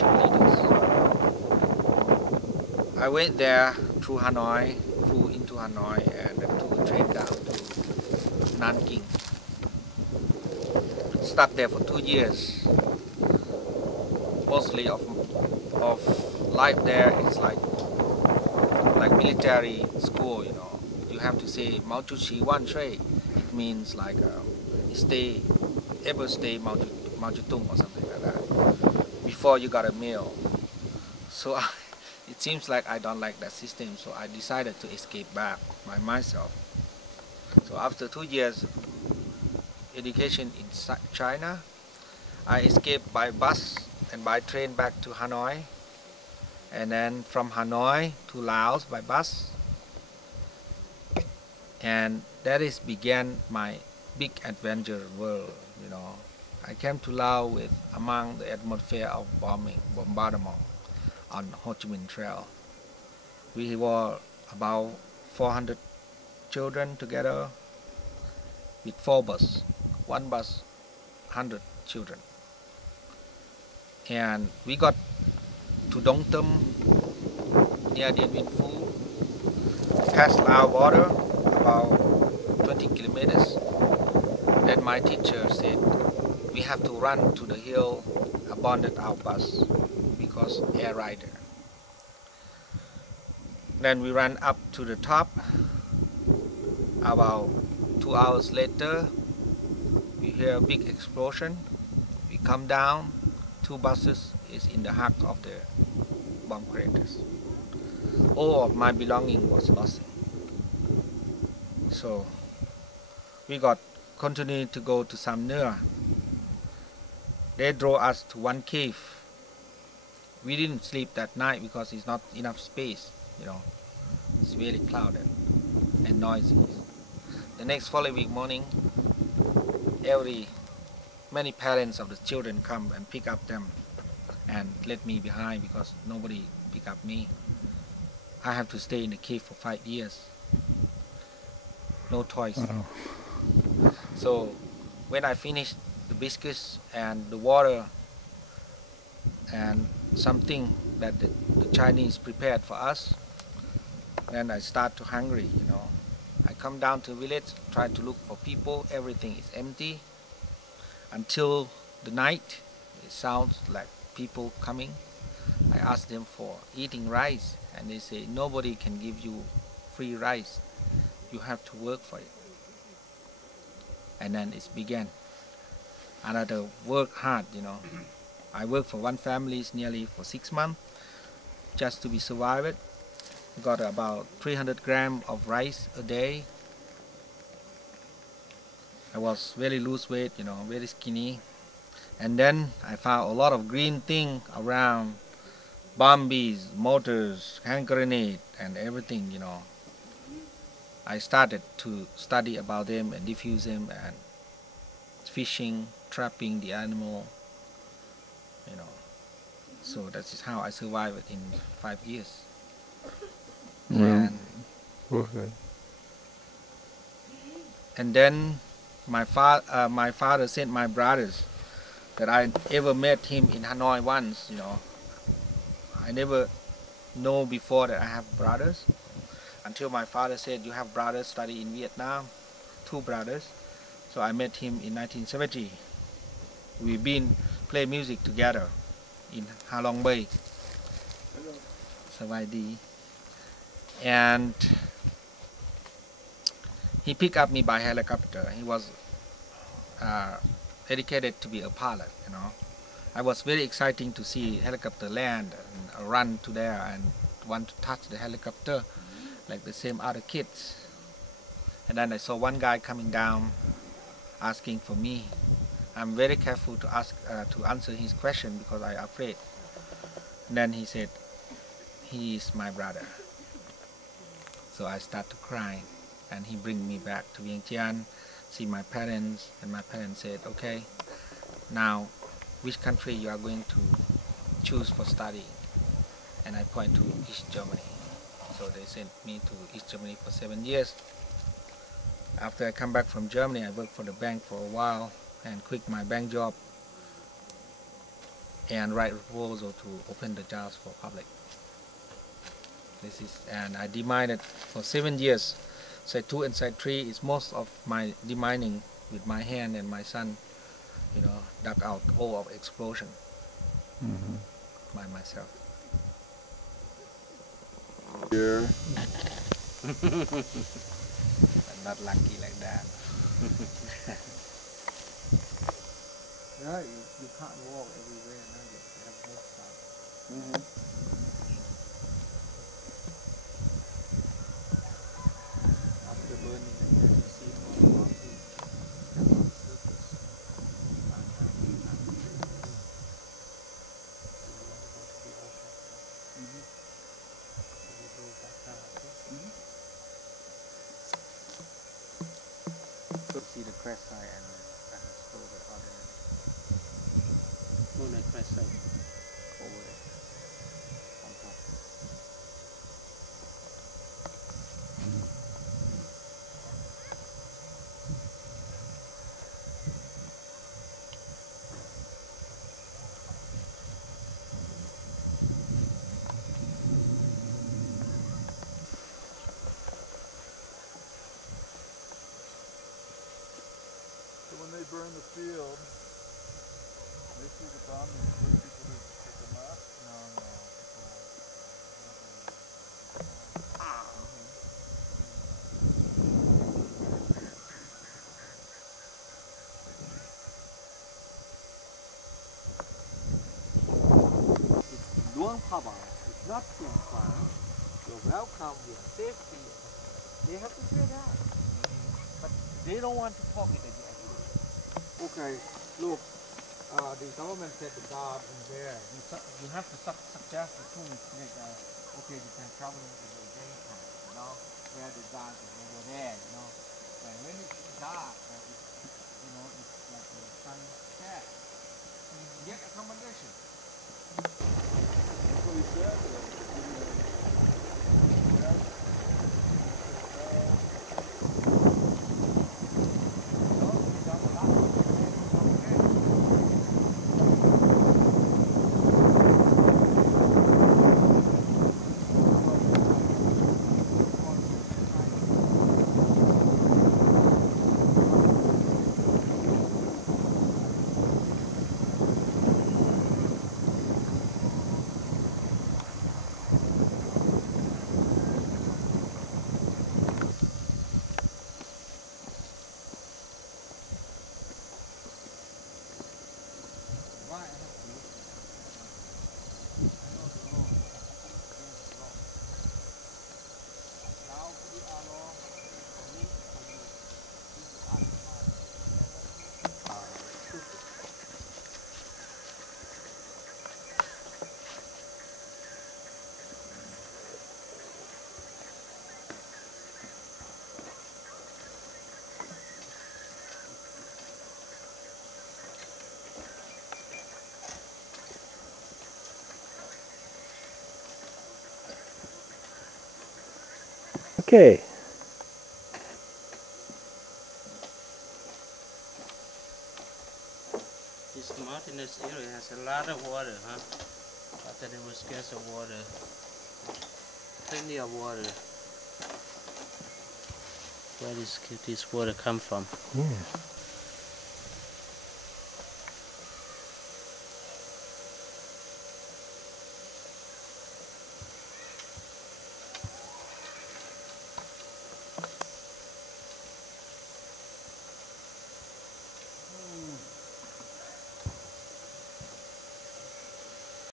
education leaders. I went there through Hanoi, flew into Hanoi, and then took a train down to Nanking. Stuck there for 2 years. Mostly of life there is like military school, you know. You have to say Mao Chu Chi Wan Shui. It means like stay Mao Tung or something like that before you got a meal. So it seems like I don't like that system, so I decided to escape back by myself. So after 2 years education in China, I escaped by bus and by train back to Hanoi, and then from Hanoi to Laos by bus, and that is began my big adventure world, you know. I came to Laos with among the atmosphere of bombardment on Ho Chi Minh Trail. We were about 400 children together with 4 buses. One bus, 100 children. And we got to Dong Tâm near Dien Bien Phu, past Laos border, about 20 kilometers. Then my teacher said, we have to run to the hill, abandon our bus because air rider. Then we ran up to the top. About 2 hours later, we hear a big explosion. We come down, 2 buses is in the heart of the bomb craters. All of my belonging was lost. So we got continued to go to Sam Nua. They drove us to one cave. We didn't sleep that night because it's not enough space, you know. It's really clouded and noisy. The next following morning, many parents of the children come and pick up them and let me behind because nobody pick up me. I have to stay in the cave for 5 years. No choice. So when I finished the biscuits and the water and something that the Chinese prepared for us, then I start to hungry, you know. I come down to the village, try to look for people, everything is empty. Until the night, it sounds like people coming. I ask them for eating rice, and they say nobody can give you free rice. You have to work for it. And then it began. Another work hard, you know. I worked for one family nearly for 6 months just to be survived. Got about 300 grams of rice a day. I was very loose weight, you know, very skinny. And then I found a lot of green thing around, bombies, mortars, hand grenade, and everything, you know. I started to study about them and diffuse them and fishing, trapping the animal, you know. So that is how I survived in 5 years. And then my father sent my brothers that I ever met him in Hanoi once, you know. I never know before that I have brothers until my father said, you have brothers study in Vietnam, 2 brothers. So I met him in 1970. We've been play music together in Ha Long Bay. Savai. And he picked up me by helicopter. He was educated to be a pilot, you know. I was very exciting to see helicopter land and run to there and want to touch the helicopter like the same other kids. And then I saw one guy coming down asking for me. I'm very careful to answer his question because I'm afraid. And then he said, he is my brother. So I start to cry, and he bring me back to Vientiane, see my parents, and my parents said, okay, now which country you are going to choose for studying? And I point to East Germany. So they sent me to East Germany for 7 years. After I come back from Germany, I worked for the bank for a while and quit my bank job. and write a proposal to open the jars for public. This is, and I demined for 7 years. Site 2 and Site 3 is most of my demining with my hand, and my son, you know, dug out all of explosion by myself. Here. I'm not lucky like that. Yeah, you can't walk everywhere now. You have both sides. After burning the air, you see more mountains and on the surface. See the crest side and unexploded ordinary. No, that crest side. Over there. On top. So when they burn the field, they see the bomb and put people to pick them up? No. It's Luang Prabang. It's not Xieng Khuang. You're welcome. We are safety. They have to say that. But they don't want to talk it again. Okay, look. The government said the guard in there. You have to suggest the tourists like, okay, you can travel in the daytime, you know, where the guard is over there, you know. And when it's dark, it's, you know, it's like the sun set. You get accommodation. That's what he said. Okay. This mountainous area has a lot of water, huh? After there was scarce of water, plenty of water. Where does this water come from? Yeah.